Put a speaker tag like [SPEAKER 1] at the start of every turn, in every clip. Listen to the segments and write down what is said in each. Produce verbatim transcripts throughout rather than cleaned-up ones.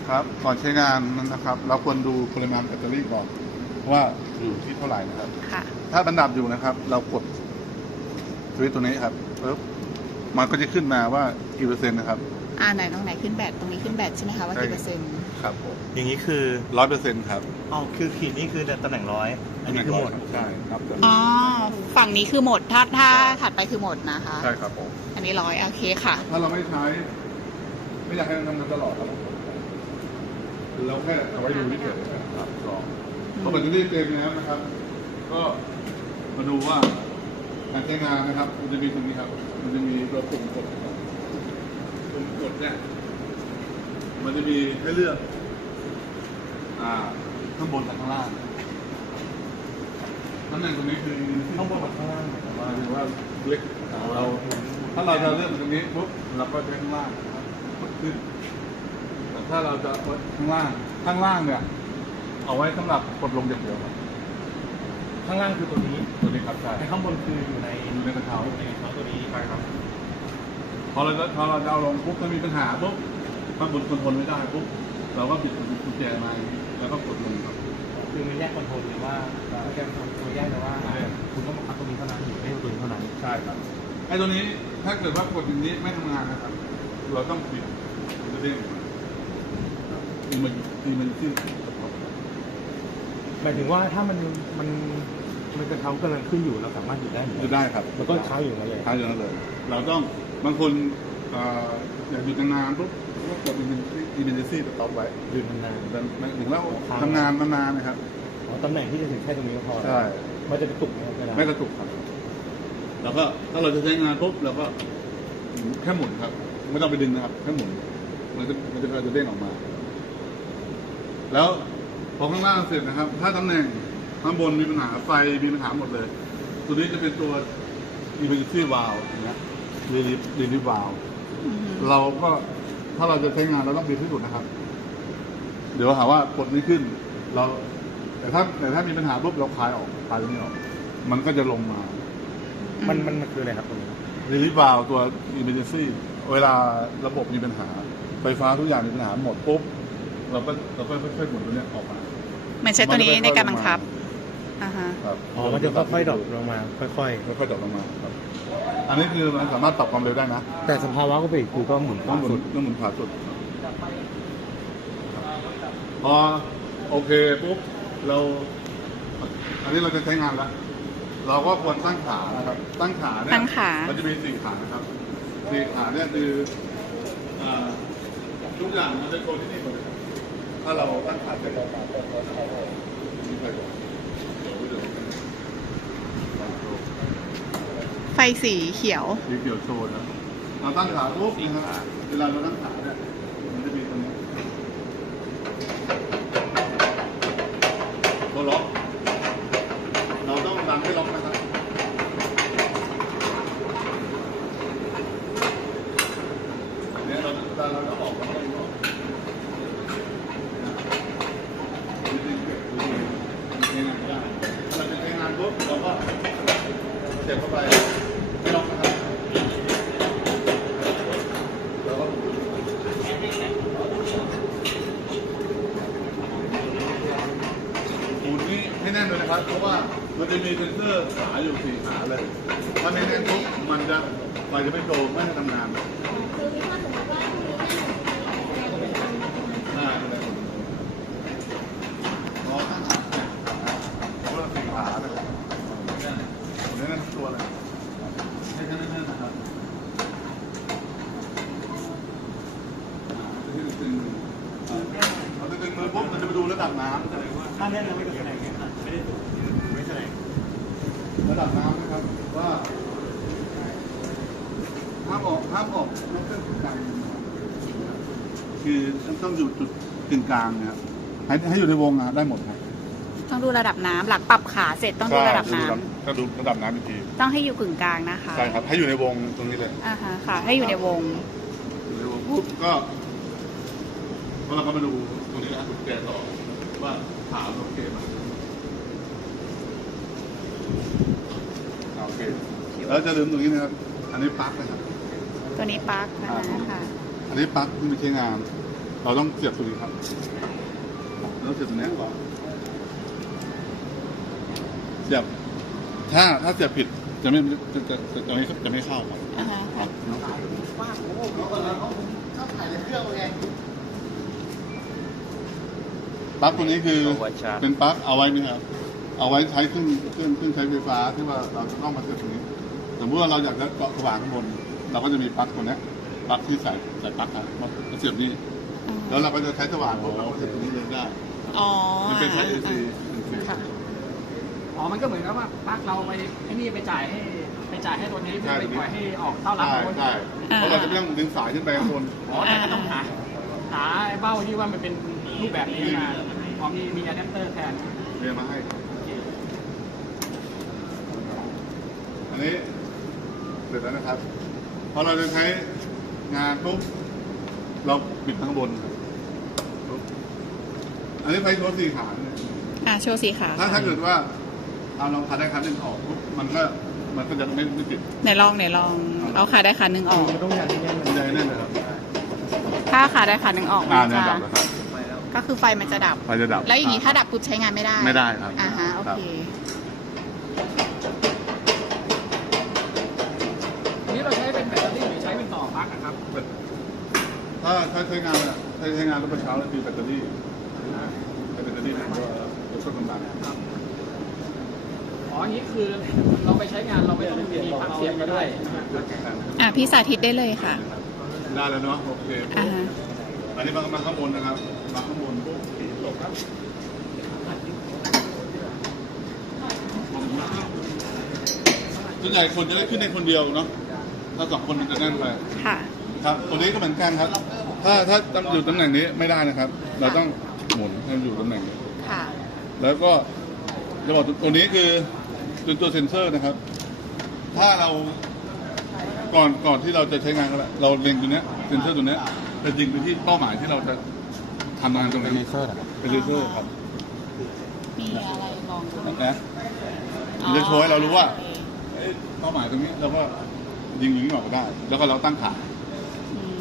[SPEAKER 1] ครับก่อนใช้งานนะครับเราควรดูปริมาณแบตเตอรี่ก่อนว่าอยู่ที่เท่าไหร่นะครับ
[SPEAKER 2] ค่ะ
[SPEAKER 1] ถ้ามันดับอยู่นะครับ เรากดสวิตช์ตัวนี้ครับปึ๊บมันก็จะขึ้นมาว่ากี่เปอร์เซ็นต์นะครับ
[SPEAKER 2] อ่าไหนตรงไหนขึ้นแบตตรงนี้ขึ้นแบตใช่ไหมคะว่ากี่เปอร์เซ็นต์
[SPEAKER 1] ครับผม
[SPEAKER 3] อย่างนี้คือ
[SPEAKER 1] ร้อยเปอร์เซ็นต์ครับ
[SPEAKER 3] อ๋อคือขีดนี่คือตำแหน่งร้อยอันนี้คือหมด
[SPEAKER 1] ใช่ครับ
[SPEAKER 2] อ๋อฝั่งนี้คือหมดถ้าถ้าถัดไปคือหมดนะคะ
[SPEAKER 1] ใช่ครับผม
[SPEAKER 2] อันนี้ร้อยโอเคค่ะ
[SPEAKER 1] ถ้าเราไม่ใช้ไม่อยากให้มันทำงานตลอดครับเราแค่เอาไว้ดูเฉยๆครับลองพอแบตเตอรี่เต็มแล้วนะครับ ก็มาดูว่าการใช้งานนะครับมันจะมีตรงนี้ครับมันจะมีตัวปุ่มกดปุ่มกดเนี่ยมันจะมีให้เลือกอ่าข้างบนกับข้างล่างตำแหน่งตรงนี้คือ
[SPEAKER 3] ข้างบนกับข้างล่าง
[SPEAKER 1] หมายถึงว่าเล็กเราถ้าเราจะเลือกตรงนี้ปุ๊บเราก็ใช้ข้างล่างกดขึ้นแต่ถ้าเราจะกดข้างล่างข้างล่างเนี่ยเอาไว้สำหรับกดลงอย่างเดียวครับ
[SPEAKER 3] ข้างล่างคือตัวนี้
[SPEAKER 1] ตัวนี้ครับใช่
[SPEAKER 3] ไอ้ข้างบนคืออยู่ใน
[SPEAKER 1] อยู่ในกระเช้า
[SPEAKER 3] ในกระเช้าตัวนี้
[SPEAKER 1] ใช่ครับพอเราพอเราจะเอาลงปุ๊บถ้ามีปัญหาปุ๊บถ้าบนคอนโทรลไม่ได้ปุ๊บเราก็ปิดกุญแจมาแล้วก็กดลงครับ
[SPEAKER 3] คือมันแยกคอนโทรลเลยว่าแยกตัวแยกเลยว่าคุณต้องบังคับตัวนี้เท่านั้นหรือไม่ตัวนี้เท่านั้น
[SPEAKER 1] ใช่ครับไอ้ตัวนี้ถ้าเกิดว่ากดอย่างนี้ไม่ทำงานนะครับเราต้องปิดจะเด้งตีมันตีมันขึ้น
[SPEAKER 3] หมายถึงว่าถ้ามันมันมันกระเช้ากำลังขึ้นอยู่เราสามารถหยุดได้หรือ
[SPEAKER 1] หยุดได้ครับ
[SPEAKER 3] แล้วก็เช้าอยู่นั่นเลย
[SPEAKER 1] เช้าอยู่นั่นเลยเราต้องบางคนอยากหยุดนานๆปุ๊บก็กดเป็นอีเมนซี่สต็อปไว้
[SPEAKER 3] หยุดนาน
[SPEAKER 1] ๆถึงแล้วทำงานนานๆนะครับ
[SPEAKER 3] อ๋อตำแหน่งที่จะถึงแค่ตรงนี้ก็พอ
[SPEAKER 1] ใช่
[SPEAKER 3] มันจะกระตุกไหม
[SPEAKER 1] ไม่กระตุกครับแล้วก็ถ้าเราจะใช้งานปุ๊บเราก็แค่หมุนครับไม่ต้องไปดึงนะครับแค่หมุนมันจะมันจะจะเด้งออกมาแล้วพอข้างล่างเสร็จนะครับถ้าตำแหน่งข้างบนมีปัญหาไฟมีปัญหาหมดเลยตัวนี้จะเป็นตัว emergency valve อย่างเงี้ย relief relief valve เราก็ถ้าเราจะใช้งานเราต้องปิดที่สุดนะครับเดี๋ยวหาว่ากดไม่ขึ้นเราแต่ถ้าแต่ถ้ามีปัญหาปุ๊บเราคลายออกคลายตรงนี้ออกมันก็จะลงมา
[SPEAKER 3] มันมันมันคืออะไรครับตรงนี้
[SPEAKER 1] relief valve ตัว emergency เวลาระบบมีปัญหาไฟฟ้าทุกอย่างมีปัญหาหมดปุ๊บเราก็เราก็ค่อยๆหมุนตัวนี้ออกมา
[SPEAKER 2] มันใช้ตัวนี้ในการบังคับอ่าฮะ
[SPEAKER 3] อ๋อมันจะค่อยๆดรอปลงมาค่อยๆ
[SPEAKER 1] ค่อยๆดรอปลงมาครับอันนี้คือมันสามารถปรับความเร็วได้นะ
[SPEAKER 3] แต่สภาวะก็เป็นคือก็หมุน
[SPEAKER 1] ต้องหมุนต้องหมุนขวาสุดพอโอเคปุ๊บเราอันนี้เราจะใช้งานแล้วเราก็ควรตั้งขานะครับตั้งขาเนี่ย
[SPEAKER 2] ตั้งขา
[SPEAKER 1] มันจะมีสี่ขานะครับสี่ขาเนี่ยคือทุกอย่างมันจะโชว์ที่นี่หมดเลยถ้าเราตั้งขาเสร็จแล้วมีไฟ
[SPEAKER 2] ไฟสีเขียว
[SPEAKER 1] สีเขียวโชว์นะเราตั้งขาปุ๊บนะครับเวลาเราตั้งขาเนี่ยมันจะมีตรงนี้ตัวล็อกเราต้องดันให้ล็อกนะครับเนี่ยเราดันเราต้องออกมาให้ล็อกถ้าเราจะใช้งานปุ๊บเราก็เสียบเข้าไปไม่ล็อกนะครับแล้วก็หมุนนี้ให้แน่นเลยนะครับเพราะว่ามันจะมีเซนเซอร์ขาอยู่สี่ขาเลยถ้าไม่แน่นปุ๊บมันจะไฟจะไม่โตไม่ทำงานตัวเลยให้แน่นๆนะครับเราจะดึงมือปุ๊บเราจะไปดูระดับน้ำอะไรว่า
[SPEAKER 3] ถ้าแน่นเราไม่แสดงไม่ได้ถูกไม่แสดง
[SPEAKER 1] ระดับน้ำนะครับว่าห้ามออกห้ามออกนอกเส้นศูนย์กลางคือต้องอยู่จุดกึ่งกลางนะครับให้ให้อยู่ในวงได้หมดครับ
[SPEAKER 2] ต้องดูระดับน้ำหลังปรับขาเสร็จต้องดูระดับน้ำ
[SPEAKER 1] ก็ดูระดับน้ำอีกที
[SPEAKER 2] ต้องให้อยู่กึ่งกลางนะคะ
[SPEAKER 1] ใช่ครับให้อยู่ในวงตรงนี้เลย
[SPEAKER 2] อ่าฮะค่ะให้อยู่ในวง
[SPEAKER 1] อยู่ในวงปุ๊บก็เราก็มาดูตรงนี้นะดูแกต่อว่าขาโอเคไหมโอเคแล้วจะลืมตรงนี้นะครับอันนี้ปลั๊กนะครับ
[SPEAKER 2] ตัวนี้ปลั๊กนะคะ
[SPEAKER 1] อันนี้ปลั๊กที่ไม่ใช้งานเราต้องเสียบตัวนี้ครับเราต้องเสียบตัวนี้ก่อนเสียบถ้าถ้าเสียบผิดจะไม่จะจะจะจะไม่จะไม่เข้าครับ
[SPEAKER 2] อ่าฮะค่ะ
[SPEAKER 1] ปลั๊กตัวนี้คือเป็นปลั๊กเอาไว้นี่ครับเอาไว้ใช้ขึ้นขึ้นขึ้นใช้ไฟฟ้าที่ว่าเราจะต้องมาเสียบตรงนี้สมมติว่าเราอยากจะเกาะสว่างข้างบน เราก็จะมีปลั๊กตัวนี้ปลั๊กที่ใส่ใส่ปลั๊กครับมาเสียบนี่แล้วเราก็จะใช้สว่างบนเราก็เสียบตรงนี้เลยได้
[SPEAKER 2] อ๋อ
[SPEAKER 1] มันเป็นไฟเอซี
[SPEAKER 2] ค่ะ
[SPEAKER 4] อ๋อ มันก็เหมือนกับว่าปลั๊กเราไปไอ้นี่ไปจ่ายให้ไปจ่ายให้ตัวนี้เพื่อไปปล่อยให้ออกเท่ารับ
[SPEAKER 1] ใช่
[SPEAKER 4] คน
[SPEAKER 1] ใช่เพราะเราจะไม่ต้องดึงสายขึ้นไปข้างบน
[SPEAKER 4] อ๋อแต่ก็ต้องหาหาไอ้เบ้าที่ว่ามันเป็นรูปแบบนี้มาพอมีมีอะแดปเตอร์แทน
[SPEAKER 1] เรียนมาให้ครับอันนี้เสร็จแล้วนะครับ พอเราจะใช้งานปุ๊บเราปิดข้างบนครับปุ๊บอันนี้ไฟโชว์สี่ขาเนี่ย
[SPEAKER 2] อ่าโชว์สีขา
[SPEAKER 1] ถ้าถ้าเกิดว่าเอาลองคัดได้คันหนึ่งออกปุ๊บมันก็มันก็จะไม่ไม่ติด
[SPEAKER 2] ไหนลองไหนลอง เอาขาได้ขาหนึ่งออก
[SPEAKER 3] ต้องอย่างที่แน่น
[SPEAKER 1] มันจะแน่นนะครับ
[SPEAKER 2] ถ้าขาได้ขาหนึ่งออกมั
[SPEAKER 1] อ่าน เนี่ย
[SPEAKER 2] จะ
[SPEAKER 1] ดับนะครับ
[SPEAKER 2] ก็คือไฟมันจะดับ
[SPEAKER 1] ไฟจะดับ
[SPEAKER 2] แล้วอย่างนี้ถ้าดับปุ๊บใช้งานไม่ได้
[SPEAKER 1] ไม่ได้ครับ
[SPEAKER 2] อ่าฮะโอ
[SPEAKER 1] ครับ
[SPEAKER 2] เค
[SPEAKER 4] อันนี้เราใช้เป็นแบตเตอรี่หรือใช้เป็นต่อปลั๊กอะครับ
[SPEAKER 1] ถ้าถ้าใช้งานอะถ้าใช้งานรถกระเช้าแล้วคือแบตเตอรี่ใช้แบตเตอรี่มันก็จะช่วยกำลัง
[SPEAKER 4] อ๋ออันนี้คือเราไปใช้งานเราไม่ต้องมีปลั๊กเสียบก็ได้
[SPEAKER 2] อ่าพี่สาธิตได้เลยค่ะ
[SPEAKER 1] ได้แล้วเนาะโอเค
[SPEAKER 2] อ่าฮะ
[SPEAKER 1] อันนี้มามาข้างบนนะครับมาข้างบนปุ๊บจบครับส่วนใหญ่คนจะได้ขึ้นในคนเดียวเนาะถ้าสองคนมันจะแน่นไป
[SPEAKER 2] ค่ะ
[SPEAKER 1] ครับตัวนี้ก็เหมือนกันครับ ถ้าถ้าอยู่ตำแหน่งนี้ไม่ได้นะครับ เราต้องหมุนให้มันอยู่ตำแหน่งนี้
[SPEAKER 2] ค่ะ
[SPEAKER 1] แล้วก็ระบบตัวนี้คือเป็นตัวเซ็นเซอร์นะครับ ถ้าเราก่อนก่อนที่เราจะใช้งานก็แล้วเราเล็งตัวเนี้ยเซ็นเซอร์ตัวเนี้ยจะยิงไปที่เป้าหมายที่เราจะทำงานตรง
[SPEAKER 3] เป็น
[SPEAKER 1] นี้
[SPEAKER 3] เลเซอร์เหรอครับ
[SPEAKER 1] เป็นเลเซอร์ครับ
[SPEAKER 2] มีอะไรลองดู
[SPEAKER 1] นะมันจะโชว์ให้เรารู้ว่าเอ้ยเป้าหมายตรงนี้เราก็ยิงยิงออกได้ แล้วก็เราตั้งขา
[SPEAKER 2] อืม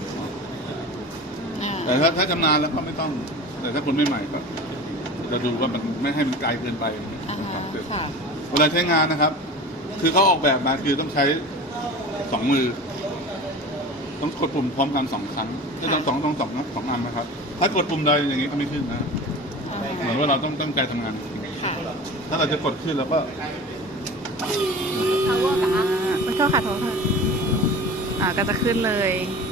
[SPEAKER 2] อ่า
[SPEAKER 1] แต่ถ้าถ้าชำนาญแล้วก็ไม่ต้อง แต่ถ้าคนไม่ใหม่ก็จะดูว่ามันไม่ให้มันไกลเกินไป
[SPEAKER 2] อ่าฮะค่ะ
[SPEAKER 1] เวลาใช้งานนะครับ คือเขาออกแบบมาคือต้องใช้สองมือ ต้องกดปุ่มพร้อมกันสองครั้งถ้าต้องสองต้องสองสองอันนะครับ ถ้ากดปุ่มใดอย่างนี้ก็ไม่ขึ้นนะเหมือนว่าเราต้องตั้งใจทำงาน
[SPEAKER 2] ค่ะ
[SPEAKER 1] ถ้าเราจะกดขึ้นแล้วก็
[SPEAKER 2] อ่าไม่โทษค่ะโทษค่ะอ่าก็จะขึ้นเลย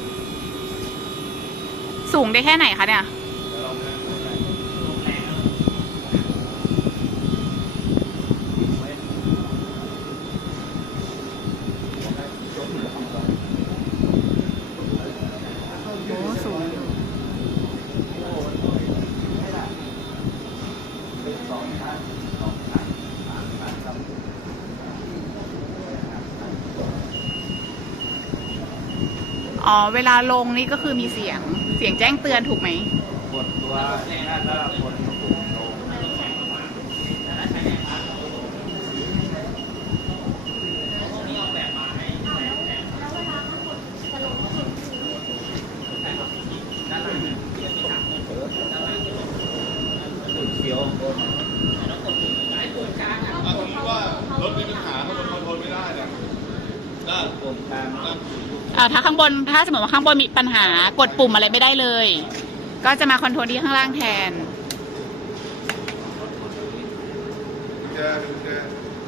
[SPEAKER 2] สูงได้แค่ไหนคะเนี่ย โอ้สูงอยู่อ๋อ เวลาลงนี่ก็คือมีเสียง เสียงแจ้งเตือนถูกไหม
[SPEAKER 3] กดตัวน่าจะกดปุ่มลง เขียว
[SPEAKER 1] ถ้าสมมติว่ารถมีปัญหาข้างบนคอนโทรลไม่ได้เนี่ยได้
[SPEAKER 3] ปุ่มกลาง
[SPEAKER 2] อ่าถ้าข้างบน ถ้าสมมติว่าข้างบนมีปัญหากดปุ่มอะไรไม่ได้เลย ก็จะมาคอนโทรลที่ข้างล่างแทน
[SPEAKER 1] แกแก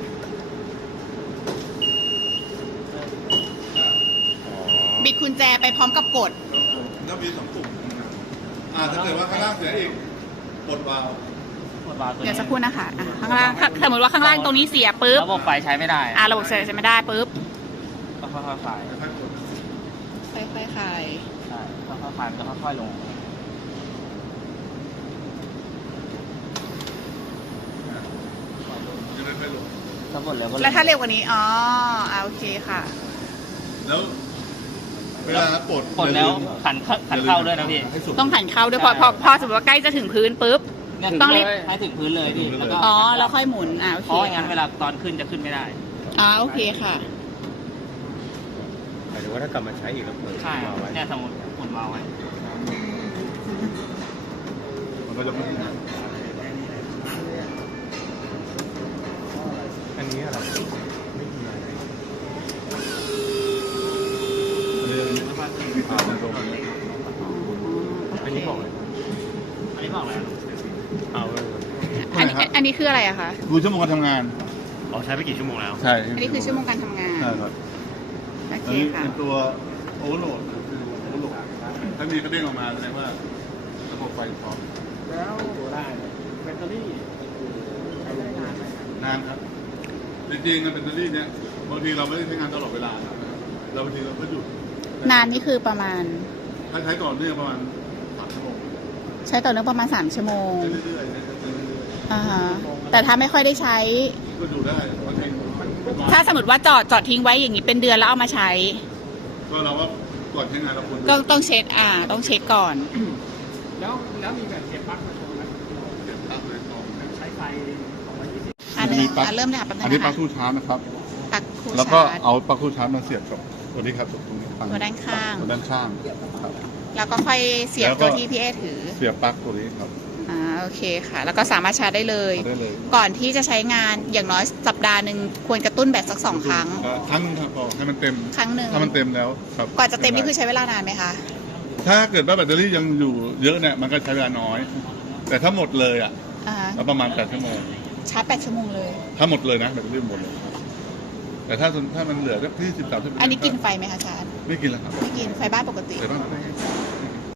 [SPEAKER 2] บิดกุญแจไปพร้อมกับกด
[SPEAKER 1] แล้วมีสองปุ่มอ่าถ้าเกิดว่าข้างล่างเสียอีกกดวาล์ว
[SPEAKER 3] กดวาล์วตัว
[SPEAKER 2] เดี๋
[SPEAKER 3] นี้
[SPEAKER 2] ยวสักครู่นะคะอ่ะข้างล่างถ้าสมมติว่าข้างล่างตรงนี้เสียปุ๊บ
[SPEAKER 3] ระบบไฟใช้ไม่ได้
[SPEAKER 2] อ่าระบบเสียจะไม่ได้ปุ๊บ
[SPEAKER 3] ก็ค่อยๆคลาย
[SPEAKER 1] ค่อยๆกด
[SPEAKER 2] ค่อยๆคลาย
[SPEAKER 3] ใช่ค่อยๆคลายมันจะค่อยๆลง
[SPEAKER 1] จะได้ไม่หลง
[SPEAKER 3] ถ้ากดเร็วก็
[SPEAKER 2] แล้วถ้าเร็วกว่านี้ อ๋ออ่าโอเคค่ะ
[SPEAKER 1] แล้วเวลาปลด
[SPEAKER 3] กดแล้วขันเข้าขันเข้าด้วยนะพี่
[SPEAKER 1] ให้สุด
[SPEAKER 2] ต้องหันเข้าด้วยพอพอพอสมมติว่าใกล้จะถึงพื้นปุ๊บ
[SPEAKER 3] เนี่ย
[SPEAKER 2] ต้องรีบ
[SPEAKER 3] ให้ถึงพื้นเลยพี่แล้วก็
[SPEAKER 2] อ๋อ แล้วค่อยหมุน อ่าโอเค
[SPEAKER 3] เพราะงั้นเวลาตอนขึ้นจะขึ้นไม่ได้
[SPEAKER 2] อ่าโอเคค่ะ
[SPEAKER 5] หมายถึงว่าถ้ากลับมาใช้อีกแล้วเปิด
[SPEAKER 3] ใช่
[SPEAKER 5] วาล์วไว้
[SPEAKER 3] เนี่ยสมมติหมุนวาล์วไว้
[SPEAKER 1] ก็จะไม่ทำงาน
[SPEAKER 3] อันนี้อะไรไม่มีอะไร
[SPEAKER 1] อันนี้อันนี้มีข่าวในตรงนี้
[SPEAKER 3] อันนี้บอกเลย
[SPEAKER 4] อันนี้บอกแล้ว
[SPEAKER 3] เอาเลย
[SPEAKER 2] อันนี้อันนี้คืออะไรอะคะ
[SPEAKER 1] ดูชั่วโมงการทำงาน
[SPEAKER 3] อ๋อใช้ไปกี่ชั่วโมงแล้ว
[SPEAKER 1] ใช่
[SPEAKER 2] อันนี้คือชั่วโมงการทำงาน
[SPEAKER 1] ใช่ครับ
[SPEAKER 2] โอ
[SPEAKER 1] อั
[SPEAKER 2] เคน
[SPEAKER 1] นี้
[SPEAKER 2] ค่ะ
[SPEAKER 1] เป็นตัวโอเวอร์โหลดคือโอเวอร์โหลดถ้ามีกระเด้งออกมาแสดงว่าระบบไฟพร้อม
[SPEAKER 4] แล้วได้แบตเตอรี่ใช้ได้นานไหม
[SPEAKER 1] นานครับจริงๆแบตเตอรี่เนี่ยบางทีเราไม่ได้ใช้งานตลอดเวลานะครับเราบางทีเราก็หยุด
[SPEAKER 2] นานนี่คือประมาณ
[SPEAKER 1] ถ้าใช้ต่อเนื่องประมาณสามชั่วโมง
[SPEAKER 2] ใช้ต่อเนื่องประมาณสามชั่วโมง
[SPEAKER 1] เรื่อยๆเรื่อยๆเรื่อย
[SPEAKER 2] อ่าฮะแต่ถ้าไม่ค่อยได้ใช้
[SPEAKER 1] ๆก็ดูได้บางที
[SPEAKER 2] ถ้าสมมติว่าจอดจอดทิ้งไว้อย่างนี้เป็นเดือนแล้วเอามาใช้
[SPEAKER 1] ก็เราว่าก่อนใช้งานเราควรดู
[SPEAKER 2] ก็ต้องเช็คอ่า ต้องเช็คก่อน
[SPEAKER 4] แล้วแล้วมีแบบเก็บปลั๊กมาชมไหม
[SPEAKER 1] เก็บปลั๊กเลยตรง
[SPEAKER 4] ใช้ไฟสองร้อยยี่สิบ
[SPEAKER 2] อ่าเริ่มอ่าเริ่มเลยค่ะแป๊บนึ
[SPEAKER 1] อัน
[SPEAKER 2] ง
[SPEAKER 1] นี้
[SPEAKER 2] นะ
[SPEAKER 1] ปลั๊
[SPEAKER 2] คะ
[SPEAKER 1] กตู้ชาร์จนะครับ
[SPEAKER 2] ปลั๊กคู่
[SPEAKER 1] แล้วก็
[SPEAKER 2] ชาร์จ
[SPEAKER 1] เอาปลั๊กตู้ชาร์จมาเสียบกับตัวนี้ครับตรงนี้ฝั่ง
[SPEAKER 2] ตัวด้านข้าง
[SPEAKER 1] ตัวด้านข้างครับ
[SPEAKER 2] แล้วก็ค่อยเสียบ
[SPEAKER 1] แล้วก็
[SPEAKER 2] ตัวที่พี่เอถือ
[SPEAKER 1] เสียบปลั๊กตัวนี้ครับ
[SPEAKER 2] อ่าโอเคค่ะ แล้วก็สามารถชาร์จได้เลย
[SPEAKER 1] เอาได้เลย
[SPEAKER 2] ก่อนที่จะใช้งานอย่างน้อยสัปดาห์หนึ่งควรกระตุ้นแบตสักสองครั้ง
[SPEAKER 1] เอ่อครั้งหนึงครับพอให้มันเต็ม
[SPEAKER 2] ครั้งหนึ่ง
[SPEAKER 1] ถ้ามันเต็มแล้วครับ
[SPEAKER 2] กว่าจะเต็มนี่คือใช้เวลานานไหมคะ
[SPEAKER 1] ถ้าเกิดว่าแบตเตอรี่ยังอยู่เยอะเนี่ยมันก็ใช้เวลาน้อย แต่ถ้าหมดเลยอ่ะ
[SPEAKER 2] อ่า
[SPEAKER 1] ก็ประมาณแปดชั่วโมง
[SPEAKER 2] ชาร์จแปดชั่วโมงเลย
[SPEAKER 1] ถ้าหมดเลยนะแบตเตอรี่หมดเลยครับแต่ถ้าถ้ามันเหลือสักที่สิบสามชั่วโมง
[SPEAKER 2] อันนี้กินไฟไหมคะชาร์จ
[SPEAKER 1] ไม่กินแล้วครับ
[SPEAKER 2] ไม่กินไฟบ้านปกติ
[SPEAKER 1] แต่บ้าน